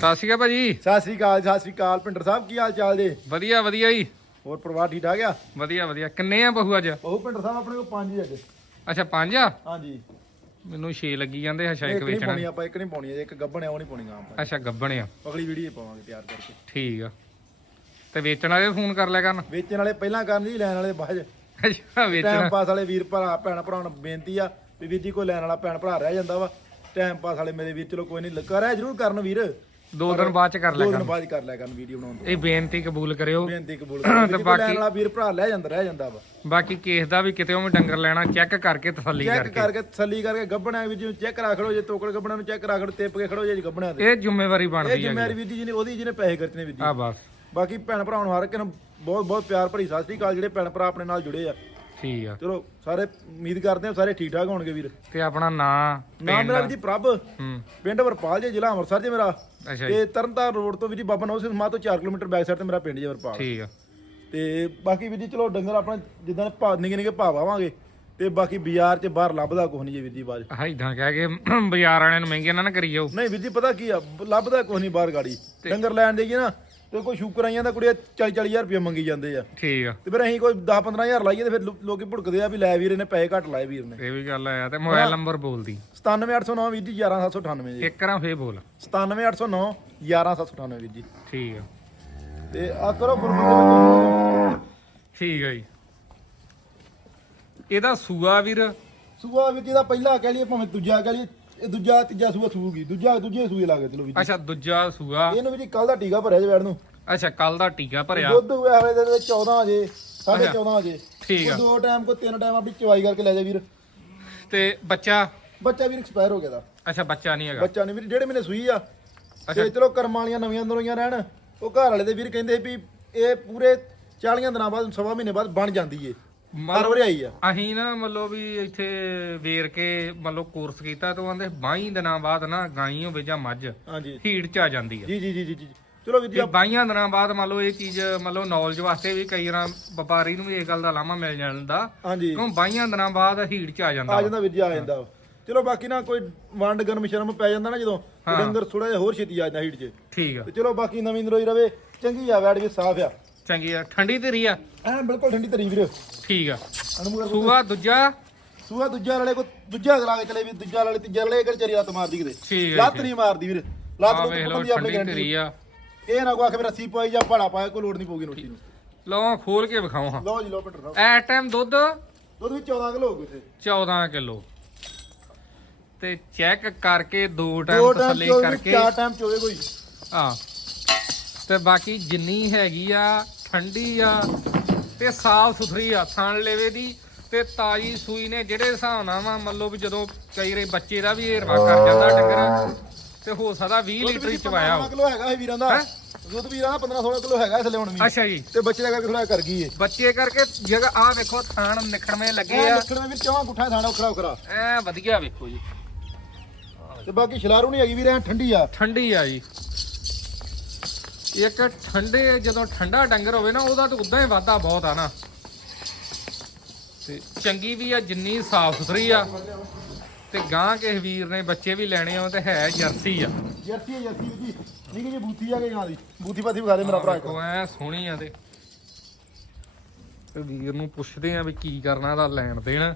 ਸਤਿ ਸ਼੍ਰੀ ਅਕਾਲ ਭਾਜੀ। ਸਤਿ ਸ੍ਰੀ ਅਕਾਲ ਸਤਿ ਸ੍ਰੀ ਅਕਾਲ। ਪਿੰਡਰ ਸਾਹਿਬ ਕੀ ਹਾਲ ਚਾਲ ਜੇ? ਵਧੀਆ ਵਧੀਆ ਜੀ। ਹੋਰ ਪਰਿਵਾਰ ਠੀਕ ਠਾਕ ਆ? ਵਧੀਆ ਵਧੀਆ। ਕਿੰਨੇ ਆ ਬਹੂ ਅੱਜ? ਉਹ ਪਿੰਡਰ ਸਾਹਿਬ ਆਪਣੇ ਕੋਲ ਪੰਜ ਹੀ ਅੱਜ। ਅੱਛਾ ਪੰਜ ਆ? ਹਾਂਜੀ। ਮੈਨੂੰ 6 ਲੱਗੀ ਜਾਂਦੇ ਸ਼ਾਇਦ ਇੱਕ ਨਹੀਂ ਵੇਚਣਾ। ਪਾਉਣੀ ਆਪਾਂ ਇੱਕ ਨਹੀਂ ਪਾਉਣੀ ਅਜੇ, ਇੱਕ ਗੱਬਣ ਆ ਉਹ ਨਹੀਂ ਪਾਉਣੀ ਆਪਾਂ। ਅੱਛਾ ਗੱਬਣ ਆ। ਅਗਲੀ ਵੀਡੀਓ ਪਾਵਾਂਗੇ ਤਿਆਰ ਕਰਕੇ। ਠੀਕ ਆ। ਤੇ ਵੇਚਣ ਵਾਲੇ ਫੋਨ ਕਰ ਲਿਆ ਕਰਨ? ਵੇਚਣ ਵਾਲੇ ਪਹਿਲਾਂ ਕਰਨ ਜੀ ਲੈਣ ਵਾਲੇ ਬਾਅਦ ਅੱਛਾ ਟਾਈਮ ਵੇਚਣਾ ਪਾਸ ਵਾਲੇ। ਵੀਰ ਭਰਾ ਭੈਣ ਭਰਾ ਨੂੰ ਬੇਨਤੀ ਆ ਵੀ ਵੀਰ ਜੀ ਕੋਈ ਲੈਣ ਵਾਲਾ ਭੈਣ ਭਰਾ ਰਹਿ ਜਾਂਦਾ ਵਾ। ਟਾਈਮ ਪਾਸ ਵਾਲੇ ਮੇਰੇ ਵੀਰ ਚਲੋ ਕੋਈ ਨਹੀਂ ਕਰਿਆ ਜ਼ਰੂਰ ਕਰਨ ਵੀਰ। ਦੋ ਦਿਨ ਬਾਅਦ ਚ ਕਰ ਲਿਆ ਦੋ ਦਿਨ ਬਾਅਦ ਕਰ ਲਿਆ ਕਰਨ ਵੀਡੀਓ ਬਣਾਉਣ ਤੋਂ ਇਹ ਬੇਨਤੀ ਕਬੂਲ ਕਰਿਓ। ਬੇਨਤੀ ਕਬੂਲ ਤੇ ਤੇ ਬਾਕੀ- ਲੈਣ ਵਾਲਾ ਵੀਰ ਭਰਾ ਲੈ ਜਾਂਦਾ ਰਹਿ ਜਾਂਦਾ ਵਾ। ਬਾਕੀ ਕੇਸ ਦਾ ਵੀ ਕਿਤੇ ਉਹ ਡੰਗਰ ਲੈਣਾ ਚੈੱਕ ਕਰਕੇ ਤਸੱਲੀ ਚੈੱਕ ਕਰਕੇ। ਕਰਕੇ ਤਸੱਲੀ ਕਰਕੇ ਗੱਬਣਾ ਵੀ ਜੀ ਚੈੱਕ ਕਰਾ ਖੜੋ ਜੇ ਤੋਕੜ ਗੱਬਣਾ ਨੂੰ ਚੈੱਕ ਕਰਾ ਖੜੋ ਟਿਪ ਕੇ ਖੜੋ ਜੇ ਗੱਬਣਾ ਤੇ ਇਹ ਜ਼ਿੰਮੇਵਾਰੀ ਇਹ ਬਣਦੀ ਹੈ ਜ਼ਿੰਮੇਵਾਰੀ ਵੀਰ ਜੀ ਜਿਹਨੇ ਉਹਦੀ ਜਿਹਨੇ ਪੈਸੇ ਖਰਚਣੇ ਵੀਰ ਜੀ। ਆ ਬਸ। ਬਾਕੀ ਭੈਣ ਭਰਾਵਾਂ ਨੂੰ ਹਰ ਇੱਕ ਨੂੰ ਬਹੁਤ ਬਹੁਤ ਪਿਆਰ ਭਰੀ ਸਤਿ ਸ੍ਰੀ ਅਕਾਲ। ਜਿਹੜੇ ਭੈਣ ਭਰਾ ਆਪਣੇ ਨਾਲ ਜੁੜੇ ਆ ਠੀਕ ਆ। ਚਲੋ ਸਾਰੇ ਉਮੀਦ ਕਰਦੇ ਹਾਂ ਸਾਰੇ ਠੀਕ ਠਾਕ ਹੋਣਗੇ ਵੀਰ। ਤੇ ਆਪਣਾ ਨਾਂ ਨਾਮ ਮੇਰਾ ਵੀਰ ਜੀ ਪ੍ਰਭ। ਹੂੰ। ਪਿੰਡ ਵਰਪਾਲ ਜੀ ਜ਼ਿਲ੍ਹਾ ਅੰਮ੍ਰਿਤਸਰ ਜੀ ਮੇਰਾ। ਅੱਛਾ ਜੀ। ਤੇ ਤਰਨਤਾਰਨ ਰੋਡ ਤੋਂ ਵੀਰ ਜੀ ਬਾਬਾ ਨੌ ਸਿੰਘ ਤੋਂ 4 ਕਿਲੋਮੀਟਰ ਬੈਕ ਸਾਈਡ ਤੇ ਮੇਰਾ ਪਿੰਡ ਜੀ ਵਰਪਾਲ। ਠੀਕ ਆ। ਤੇ ਬਾਕੀ ਵੀਰ ਜੀ ਚਲੋ ਡੰਗਰ ਆਪਣਾ ਜਿੱਦਾਂ ਭਾ ਨਿੱਕੇ ਨਿੱਕੇ ਭਾਅ ਵਾਵਾਂਗੇ। ਤੇ ਬਾਕੀ ਬਾਜ਼ਾਰ 'ਚ ਬਾਹਰ ਲੱਭਦਾ ਕੁਛ ਨਹੀਂ ਜੀ ਵੀਰ ਜੀ ਬਾਜ ਆਹ ਇਦਾਂ ਕਹਿ ਕੇ ਬਾਜ਼ਾਰ ਵਾਲਿਆਂ ਨੂੰ ਮਹਿੰਗੇ ਨਾ ਨਾ ਕਰੀ ਜਾਓ। ਨਹੀਂ ਵੀਰ ਜੀ ਪਤਾ ਕੀ ਆ ਲੱਭਦਾ ਕੁਛ ਨਹੀਂ ਬਾਹਰ ਗਾੜੀ। ਡੰਗਰ ਲੈਣ ਦੇਈਏ ਨਾ ਤੇ ਕੋਈ ਸ਼ੂਕਰ ਆਈਆਂ ਦਾ ਕੁੜੀਆਂ 40 40000 ਰੁਪਏ ਮੰਗੀ ਜਾਂਦੇ ਆ। ਠੀਕ ਆ। ਤੇ ਫਿਰ ਅਸੀਂ ਕੋਈ 10 15000 ਲਾਈਏ ਤੇ ਫਿਰ ਲੋ- ਲੋਕੀ ਭੁੜਕਦੇ ਆ ਵੀ ਲੈ ਵੀਰ ਇਹਨੇ ਪੈਸੇ ਘੱਟ ਲਾਏ ਵੀਰ ਨੇ। ਇਹ ਵੀ ਗੱਲ ਆ ਤੇ ਮੋਬਾਈਲ ਨੰਬਰ ਬੋਲਦੀ 97809 ਵੀਰ ਜੀ 11798 ਜੀ। ਇੱਕ ਕਰਾਂ ਫੇਰ ਬੋਲ। 97809 11798 ਵੀਰ ਜੀ। ਠੀਕ ਆ। ਤੇ ਆ ਕਰੋ ਗੁਰਮੁਖ ਠੀਕ ਆ ਜੀ। ਇਹਦਾ ਸੂਆ ਵੀਰ? ਸੂਆ ਵੀਰ ਜੀ ਦਾ ਪਹਿਲਾ ਕਹਿ ਲਈਏ ਭਾਵੇਂ ਦੂਜਾ ਕਹਿ ਲਈਏ ਇਹ ਦੂਜਾ ਤੀਜਾ ਸੂਆ ਸੂਗੀ ਦੂਜਾ ਦੂਜੇ ਸੂਏ ਲਾ ਕੇ ਚਲੋ ਜੀ। ਅੱਛਾ ਦੂਜਾ ਸੂਆ। ਇਹਨੂੰ ਵੀ ਜੀ ਕੱਲ ਦਾ ਟੀਕਾ ਭਰਿਆ ਜੇ ਵੈੜ ਨੂੰ। ਅੱਛਾ ਕੱਲ ਦਾ ਟੀਕਾ ਭਰਿਆ। ਦੁੱਧ ਹੋਇਆ ਹੋਵੇ ਦੇ 14 ਜੇ 14.5 ਜੇ ਠੀਕ ਆ। ਦੋ ਟਾਈਮ ਕੋਈ ਤਿੰਨ ਟਾਈਮ ਆਪਣੀ ਚਵਾਈ ਕਰਕੇ ਲੈ ਜਾ ਵੀਰ। ਤੇ ਬੱਚਾ? ਬੱਚਾ ਵੀਰ ਐਕਸਪਾਇਰ ਹੋ ਗਿਆ ਦਾ। ਅੱਛਾ ਬੱਚਾ ਨਹੀਂ ਹੈਗਾ। ਬੱਚਾ ਨਹੀਂ ਵੀਰ ਡੇਢ ਮਹੀਨੇ ਸੂਈ ਆ। ਤੇ ਚਲੋ ਕਰਮਾਂ ਵਾਲੀਆਂ ਨਵੀਆਂ ਨਰੋਈਆਂ ਰਹਿਣ। ਉਹ ਘਰ ਵਾਲੇ ਦੇ ਵੀਰ ਕਹਿੰਦੇ ਵੀ ਇਹ ਪੂਰੇ 40 ਦਿਨਾਂ ਬਾਅਦ ਸਵਾ ਮਹੀਨੇ ਬਾਅਦ ਬਣ ਜਾਂਦੀ ਏ। ਹਰ ਵਾਰੀ ਆਈ ਆ। ਅਸੀਂ ਨਾ ਮਤਲਬ ਵੀ ਇੱਥੇ ਵੇਰ ਕੇ ਮਤਲਬ ਕੋਰਸ ਕੀਤਾ ਤੇ ਕਹਿੰਦੇ 22 ਦਿਨਾਂ ਬਾਅਦ ਨਾ ਗਾਈ ਹੋਵੇ ਜਾਂ ਮੱਝ ਹਾਂਜੀ। ਹੀਟ ਚ ਆ ਜਾਂਦੀ ਹੈ ਜੀ ਜੀ ਜੀ ਜੀ ਜੀ। ਚਲੋ ਵੀਰ ਜੀ ਤੇ 22 ਦਿਨਾਂ ਬਾਅਦ ਮੰਨ ਲਓ ਇਹ ਚੀਜ਼ ਮਤਲਬ ਨੌਲੇਜ ਵਾਸਤੇ ਵੀ ਕਈ ਵਾਰ ਵਪਾਰੀ ਨੂੰ ਵੀ ਇਹ ਗੱਲ ਦਾ ਲਾਮਾ ਮਿਲ ਜਾਂਦਾ। ਹਾਂਜੀ। ਕਿਉਂ 22 ਦਿਨਾਂ ਬਾਅਦ ਹੀਟ ਚ ਆ ਜਾਂਦਾ ਆ ਜਾਂਦਾ ਵੀਰ ਜੀ ਆ ਜਾਂਦਾ। ਚਲੋ ਬਾਕੀ ਨਾ ਕੋਈ ਵੰਡ ਗਰਮ ਸ਼ਰਮ ਪੈ ਜਾਂਦਾ ਨਾ ਜਦੋਂ ਡੰਗਰ ਥੋੜਾ ਜਿਹਾ ਹੋਰ ਛੇਤੀ ਆ ਜਾਂਦਾ ਹੀਟ 'ਚ। ਠੀਕ ਆ। ਤੇ ਚਲੋ ਬਾਕੀ ਨਵੀਂ ਨਰੋਈ ਰਵੇ ਚੰਗੀ ਆ ਵੈੜ ਵੀ ਸਾਫ਼ ਆ। ਚੰਗੀ ਆ। ਠੰਡੀ ਰਹੀ ਆ? ਐ ਬਿਲਕੁਲ ਠੰਡੀ ਤਰੀ ਵੀਰ। ਠੀਕ ਆ। ਅਨਮੋਲ ਸੂਆ ਦੂਜਾ? ਸੂਆ ਦੂਜਾ ਵਾਲੇ ਕੋ ਦੂਜਾ ਲਾ ਕੇ ਚਲੇ ਵੀ ਦੂਜਾ ਵਾਲੇ ਤੀਜਾ ਵਾਲੇ ਇੱਕ ਚਰੀ ਲੱਤ ਮਾਰਦੀ ਕਿਤੇ? ਠੀਕ ਲੱਤ ਨਹੀਂ ਮਾਰਦੀ ਵੀਰ। ਲੱਤ ਆ ਨੂੰ ਵੇਖ ਲਓ ਆਪਣੀ ਠੰਡੀ ਗਰੰਟੀ ਆ ਇਹ ਨਾ ਕੋ ਆਖੇ ਮੇਰਾ ਸੀ ਪਾਈ ਜਾਂ ਭਾੜਾ ਪਾਇਆ ਕੋਈ ਲੋੜ ਨਹੀਂ ਪਊਗੀ ਰੋਟੀ ਨੂੰ। ਲਓ ਖੋਲ ਕੇ ਵਿਖਾਓ ਹਾਂ। ਲਓ ਜੀ ਲਓ ਪਿੰਡਰ ਸਾਹਿਬ ਐ ਟਾਈਮ ਦੁੱਧ? ਦੁੱਧ ਵੀ 14 ਕਿਲੋ ਹੋਊਗਾ ਇੱਥੇ। 14 ਕਿਲੋ। ਤੇ ਚੈੱਕ ਕਰਕੇ ਦੋ ਦੋ ਟਾਈਮ ਟਾਈਮ ਤਸੱਲੀ ਚੋਵੇ ਕਰਕੇ। ਚਾਰ ਟਾਈਮ ਚੋਵੇ ਕੋਈ। ਹਾਂ। ਤੇ ਬਾਕੀ ਜਿੰਨੀ ਹੈਗੀ ਆ ਠੰਡੀ ਆ ਤੇ ਸਾਫ਼ ਸੁਥਰੀ ਆ ਥਣ ਲੇਵੇ ਦੀ ਤੇ ਤਾਜੀ ਸੂਈ ਨੇ ਜਿਹੜੇ ਹਿਸਾਬ ਨਾਲ ਵਾ ਮੰਨ ਲਓ ਵੀ ਜਦੋਂ ਕਈ ਰੇ ਬੱਚੇ ਦਾ ਵੀ ਏਰਵਾ ਕਰ ਜਾਂਦਾ ਡੰਗਰ ਤੇ ਹੋ ਸਕਦਾ 20 ਲੀਟਰ ਹੀ ਚਵਾਇਆ 15 ਕਿਲੋ ਹੈਗਾ ਇਹ ਵੀਰਾਂ ਦਾ। ਦੁੱਧ ਵੀਰਾਂ ਦਾ 15 16 ਕਿਲੋ ਹੈਗਾ ਲਈ ਹੁਣ ਵੀ। ਅੱਛਾ ਜੀ। ਤੇ ਬੱਚੇ ਦਾ ਕਰਕੇ ਥੋੜਾ ਕਰ ਗਈ ਏ। ਬੱਚੇ ਕਰਕੇ ਜਗ੍ਹਾ ਆ ਵੇਖੋ ਥਾਣ ਨਿਖੜਵੇਂ ਲੱਗੇ ਆ। ਲੱਖਣ ਵਿੱਚ ਚਵਾਂ ਗੁੱਠਾ ਖਾਣਾ ਉਖਰਾ ਉਖਰਾ ਐ ਵਧੀਆ ਵੇਖੋ ਜੀ। ਤੇ ਬਾਕੀ ਛਲਾਰੂ ਨਹੀਂ ਹੈਗੀ ਵੀਰੇ ਠੰਡੀ ਆ। ਠੰਡੀ ਆ ਜੀ। ਇੱਕ ਠੰਡੇ ਜਦੋਂ ਠੰਡਾ ਡੰਗਰ ਹੋਵੇ ਨਾ ਉਹਦਾ ਤਾਂ ਉਦਾਂ ਹੀ ਵਾਧਾ ਬਹੁਤ ਆ ਨਾ। ਤੇ ਚੰਗੀ ਵੀ ਆ ਜਿੰਨੀ ਸਾਫ਼ ਸੁਥਰੀ ਆ। ਤੇ ਗਾਂ ਕਿਸੇ ਵੀਰ ਨੇ ਬੱਚੇ ਵੀ ਲੈਣੇ ਆ ਤੇ ਹੈ ਜਰਸੀ ਆ। ਜਰਸੀ ਹੈ ਜਰਸੀ ਜੀ। ਨਿੱਕੀ ਜੀ ਬੂਥੀ ਆ ਗਈ ਨਾਲ ਦੀ। ਬੂਥੀ ਪਾਥੀ ਵਿਖਾ ਦੇ ਮੇਰਾ ਭਰਾ ਦੇਖੋ ਐ ਸੋਹਣੀ ਆ ਤੇ। ਤੇ ਵੀਰ ਨੂੰ ਪੁੱਛਦੇ ਆ ਵੀ ਕੀ ਕਰਨਾ ਦਾ ਲੈਣ ਦੇਣ।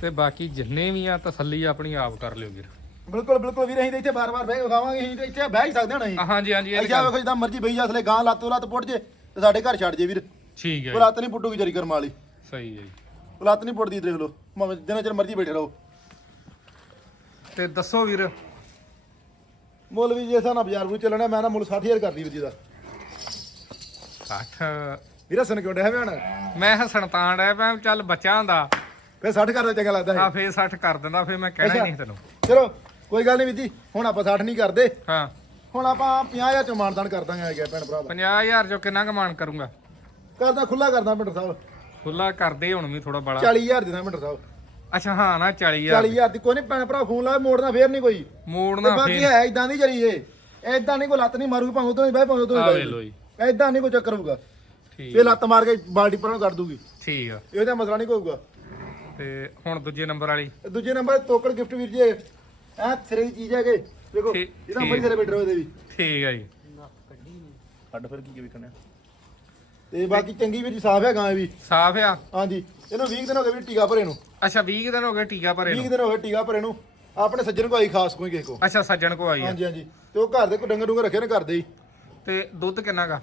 ਤੇ ਬਾਕੀ ਜਿੰਨੇ ਵੀ ਆ ਤਸੱਲੀ ਆਪਣੀ ਆਪ ਕਰ ਲਿਓ ਵੀਰ। ਬਿਲਕੁਲ ਬਿਲਕੁਲ ਵੀਰੇ ਅਸੀਂ ਤਾਂ ਇੱਥੇ ਬਾਰ-ਬਾਰ ਬਹਿ ਕੇ ਵਿਖਾਵਾਂਗੇ ਅਸੀਂ ਤਾਂ ਇੱਥੇ ਬਹਿ ਹੀ ਸਕਦੇ ਹਾਂ ਨਾ ਅਸੀਂ ਹਾਂਜੀ ਹਾਂਜੀ ਇਹ ਤਾਂ ਵੇਖੋ ਜਿੱਦਾਂ ਮਰਜ਼ੀ ਬਈ ਅਸਲੇ ਗਾਂ ਲੱਤੋਂ ਲੱਤ ਪੁੱਟ ਜੇ ਤੇ ਸਾਡੇ ਘਰ ਛੱਡ ਜੇ ਵੀਰ। ਠੀਕ ਹੈ ਉਹ ਜੀ, ਲੱਤ ਨਹੀਂ ਪੁੱਟੂਗੀ ਜਰੀ ਕਰਮ ਵਾਲੀ। ਸਹੀ ਹੈ ਜੀ। ਉਹ ਲੱਤ ਨਹੀਂ ਪੁੱਟਦੀ ਦੇਖ ਲਓ। ਭਾਵੇਂ ਜਿੰਨਾ ਚਿਰ ਮਰਜ਼ੀ ਬੈਠੇ ਰਹੋ। ਤੇ ਦੱਸੋ ਵੀਰ। ਮੁੱਲ ਵੀ ਜੇ ਸਾਨਾ ਬਾਜ਼ਾਰ ਵਿੱਚ ਚੱਲਣਾ ਮੈਂ ਨਾ ਮੁੱਲ 60000 ਕਰਦੀ ਵੀਰ ਜੀ ਦਾ। 60 ਵੀਰ ਹਸਨ ਕਿਉਂ ਡਿਆ ਭੈਣ? ਮੈਂ ਹਸਣ ਤਾਂ ਡਿਆ ਪਿਆ ਚੱਲ ਬੱਚਾ ਹੁੰਦਾ ਫਿਰ 60 ਕਰਦਾ ਚੰਗਾ ਲੱਗਦਾ ਆ ਹੈ ਫੇਰ 60 ਕਰ ਦਿੰਦਾ ਫੇਰ ਮੈਂ ਕਹਿਣਾ ਹੀ ਨਹੀਂ ਤੈਨੂੰ। ਚਲੋ ਕੋਈ ਗੱਲ ਨਹੀਂ ਜੀ ਹੁਣ ਆਪਾਂ 60 ਨਹੀਂ ਕਰਦੇ। ਹਾਂ। ਹੁਣ ਆਪਾਂ 50000 ਚੋਂ ਮਾਨਦਾਨ ਕਰ ਦਾਂਗੇ ਗਿਆ ਭੈਣ ਭਰਾ ਦਾ। 50000 ਚੋਂ ਕਿੰਨਾ ਕਮਾਣ ਕਰੂੰਗਾ? ਕਰਦਾ ਖੁੱਲਾ ਕਰਦਾ ਪਿੰਡਰ ਸਾਹਿਬ। ਖੁੱਲਾ ਕਰਦੇ ਹੁਣ ਵੀ ਥੋੜਾ ਬੜਾ 40000 ਦੇਣਾ ਪਿੰਡਰ ਸਾਹਿਬ। ਅੱਛਾ ਹਾਂ ਨਾ 40000 40000 ਦੀ ਕੋਈ ਨਹੀਂ ਭੈਣ ਭਰਾ ਫੋਨ ਲਾ ਮੋੜਨਾ ਫੇਰ ਨਹੀਂ ਕੋਈ। ਮੋੜਨਾ ਬਾਕੀ ਫੇਰ। ਹੈ ਇਦਾਂ ਦੀ ਜਰੀ ਇਹ। ਇਦਾਂ ਨਹੀਂ ਕੋਈ ਲੱਤ ਨਹੀਂ ਮਾਰੂਗੀ ਭਾਵੇਂ ਉਦੋਂ ਹੀ ਬਹਿ ਭਾਵੇਂ ਉਦੋਂ ਹੀ ਬਹਿ। ਇਦਾਂ ਨਹੀਂ ਕੋਈ ਚੱਕਰ ਹੋਊਗਾ। ਠੀਕ। ਇਹ ਲੱਤ ਮਾਰ ਕੇ ਬਾਲਟੀ ਪਰਾਂ ਕੱਢ ਦੂਗੀ। ਠੀਕ ਆ। ਇਹਦਾ ਮਸਲਾ ਨਹੀਂ ਕੋਈ ਹੋਊਗਾ। ਤੇ ਹੁਣ ਦੂਜੇ ਨੰਬਰ ਵਾਲੀ? ਦੂਜੇ ਨੰਬਰ ਤੋਕੜ ਗਿਫਟ ਵੀਰ ਜੀ ਐ ਸਿਰੇ ਦੀ ਚੀਜ਼ ਹੈਗੇ ਦੇਖੋ ਠੀਕ- ਇਹਦਾ। ਬੜੀ ਸਾਰੇ ਬੈਠੇ ਇਹਦੇ ਵੀ। ਠੀਕ ਹੈ ਜੀ। ਹੱਡ ਫਿਰ ਕੀ ਕੀ ਵੇਖਣਾ ਤੇ ਬਾਕੀ ਚੰਗੀ ਵੀਰ ਜੀ ਸਾਫ਼ ਹੈ ਗਾਂ ਇਹ ਵੀ। ਸਾਫ਼ ਆ? ਹਾਂਜੀ ਇਹਨੂੰ 20 ਦਿਨ ਹੋ ਗਏ ਵੀ ਟੀਕਾ ਭਰੇ ਨੂੰ। ਅੱਛਾ 20 ਦਿਨ ਹੋ ਗਏ ਟੀਕਾ ਭਰੇ 20 ਨੂੰ? ਦਿਨ ਹੋ ਗਏ ਟੀਕਾ ਭਰੇ ਨੂੰ। ਆਪਣੇ ਸੱਜਣ ਕੋਈ ਖਾਸ ਕੋਈ ਕਿਸੇ ਕੋ। ਅੱਛਾ ਸੱਜਣ ਕੋ ਆਈ ਆ। ਹਾਂਜੀ ਹਾਂਜੀ। ਤੇ ਉਹ ਘਰ ਦੇ ਕੋ ਡੰਗਰ ਡੁੰਗਰ ਰੱਖੇ ਨੇ ਘਰ ਦੇ ਹੀ। ਤੇ ਦੁੱਧ ਕਿੰਨਾ ਗਾ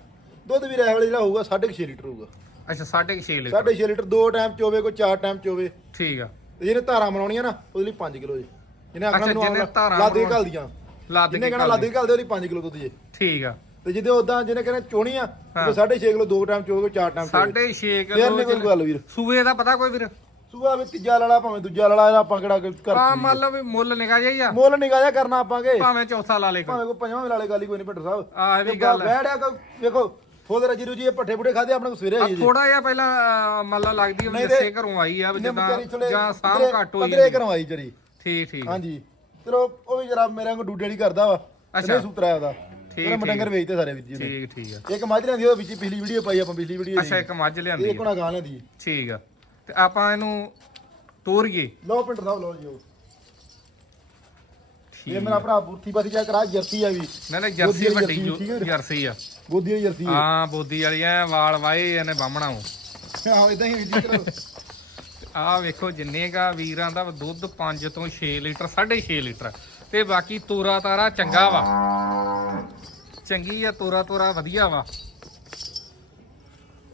ਦੁੱਧ ਵੀ ਰਹਿ ਵਾਲੇ ਜਿਹੜਾ ਹੋਊਗਾ 6.5 ਲੀਟਰ ਹੋਊਗਾ। ਅੱਛਾ 6.5 ਲੀਟਰ। 6.5 ਲੀਟਰ ਦੋ ਟਾਈਮ ਚੋਵੇ ਕੋਈ ਚਾਰ ਟਾਈਮ ਚੋਵੇ। ਠੀਕ ਆ। ਤੇ ਜਿਹਨੇ ਧਾਰਾਂ ਬਣਾਉਣੀਆਂ ਨਾ ਉਹਦੇ ਲਈ 5 ਕਿਲੋ ਜੀ। ਜਿਹਨੇ ਅੱਛਾ, ਆਖਣਾ ਜਿਹਨੇ ਧਾਰਾਂ ਲਾਦੇ ਘਲ ਦੀਆਂ ਲੱਦ ਜਿਹਨੇ ਕੇ ਕਹਿਣਾ ਲਾਦੇ ਘਲ ਦੇ ਉਹਦੀ 5 ਕਿਲੋ ਦੁੱਧ ਜੇ ਠੀਕ ਆ। ਤੇ ਜਿਹਦੇ ਉਦਾਂ ਜਿਹਨੇ ਕਹਿੰਦੇ ਚੋਣੀ ਆ। ਉਹ 6.5 ਕਿਲੋ ਦੋ ਟਾਈਮ ਚੋਵੇ ਕੋਈ ਚਾਰ ਟਾਈਮ ਚੋਵੇ 6.5 ਫੇਰ ਨਹੀਂ ਕੋਈ ਕਿਲੋ ਗੱਲ ਵੀਰ। ਸੂਏ ਦਾ ਪਤਾ ਕੋਈ ਵੀਰ? ਸੂਆ ਵੀ ਤੀਜਾ ਲਾਲਾ ਭਾਵੇਂ ਦੂਜਾ ਲਾਲਾ ਇਹਦਾ ਆਪਾਂ ਕਿਹੜਾ ਕਰ ਆ ਮੰਨ ਲਓ ਵੀ ਮੁੱਲ ਨਿਕਾ ਜਾਈ ਆ। ਮੁੱਲ ਨਿਗਾਹ ਕਰਨਾ ਆਪਾਂਗੇ ਭਾਵੇਂ ਚੌਥਾ ਲਾ ਲੇ ਕੋਈ। ਭਾਵੇਂ ਕੋਈ ਪੰਜਵਾਂ ਵਾਲੇ ਗੱਲ ਹੀ ਕੋਈ ਨਹੀਂ ਭੱਟਰ ਸਾਹਿਬ। ਆ ਇਹ ਵੀ ਗੱਲ ਬੈੜਿਆ ਕੋ ਵੇਖੋ ਫੋਦ ਰਜੀ ਰੁਜੀ ਇਹ ਪੱਠੇ ਪੁੱਠੇ ਖਾਦੇ ਆਪਣੇ ਕੋ ਸਵੇਰੇ ਆਈ ਜੀ। ਥੋੜਾ ਜਿਹਾ ਪਹਿਲਾਂ ਅਹ, ਮੰਨ ਲਾ ਲੱਗਦੀ ਆ ਵੀ ਨਹੀਂ ਤੇ- ਜੱਸੇ ਘਰੋਂ ਆਈ ਆ ਵੀ ਇਹਨੇ ਜਿੱਦਾਂ ਥੋੜੇ ਜਾਂ ਸਾਹ ਘੱਟ ਹੋਈ ਪਤਰੇ ਕਰਵਾਈ ਜਰੀ ਠੀਕ ਠੀਕ ਹਾਂਜੀ। ਚਲੋ ਉਹ ਵੀ ਜਰਾ ਮੇਰੇ ਵਾਂਗੂ ਡੂਡੇ ਵਾਲੀ ਕਰਦਾ ਵਾ ਅੱਛਾ। ਨਹੀਂ ਸੂਤਰਾ ਉਹਦਾ। ਠੀਕ, ਉਹਨੇ ਮਡੰਗਰ ਵੇਚਦੇ ਸਾਰੇ ਵੀਰ ਜੀ ਠੀਕ ਠੀਕ ਆ। ਇੱਕ ਮੱਝ ਲੈਂਦੀ ਉਹ ਵਿੱਚ ਪਿਛਲੀ ਵੀਡੀਓ ਪਾਈ ਆਪਾਂ ਪਿਛਲੀ ਵੀਡੀਓ ਅੱਛਾ ਇੱਕ ਮੱਝ ਲਿਆਂਦੀ ਇਹ ਕੋਣਾ ਗਾਂ ਲੈਂਦੀ ਠੀਕ ਆ। ਤੇ ਆਪਾਂ ਇਹਨੂੰ ਤੋਰੀਏ? ਲਓ ਪਿੰਡ ਸਾਹਿਬ ਲਓ ਜੀ ਉਹ। ਠੀਕ। ਇਹ ਮੇਰਾ ਭਰਾ ਬੁੱਥੀ ਪਾਸੀ ਜਾ ਕਰਾ ਜਰਸੀ ਆ ਵੀ। ਨਾ ਨਾ ਜਰਸੀ ਵੱਡੀ ਜਰਸੀ, ਠੀਕ ਆ ਗੋਦੀ ਵਾਲੀ ਜਰਸੀ ਆ। ਹਾਂ ਬੋਦੀ ਵਾਲੀ ਐ ਵਾਲ ਵਾਏ ਇਹਨੇ ਬਾਹਮਣਾ ਆਹ ਇਦਾਂ ਹੀ ਜੀ ਚਲੋ। ਆ ਵੇਖੋ ਜਿੰਨੇ ਕਾ ਵੀਰਾਂ ਦਾ ਦੁੱਧ 5 ਤੋਂ 6 ਲੀਟਰ 6.5 ਲੀਟਰ। ਤੇ ਬਾਕੀ ਤੋਰਾ ਤਾਰਾ ਚੰਗਾ ਵਾ। ਚੰਗੀ ਆ ਤੋਰਾ ਤੋਰਾ ਵਧੀਆ ਵਾ।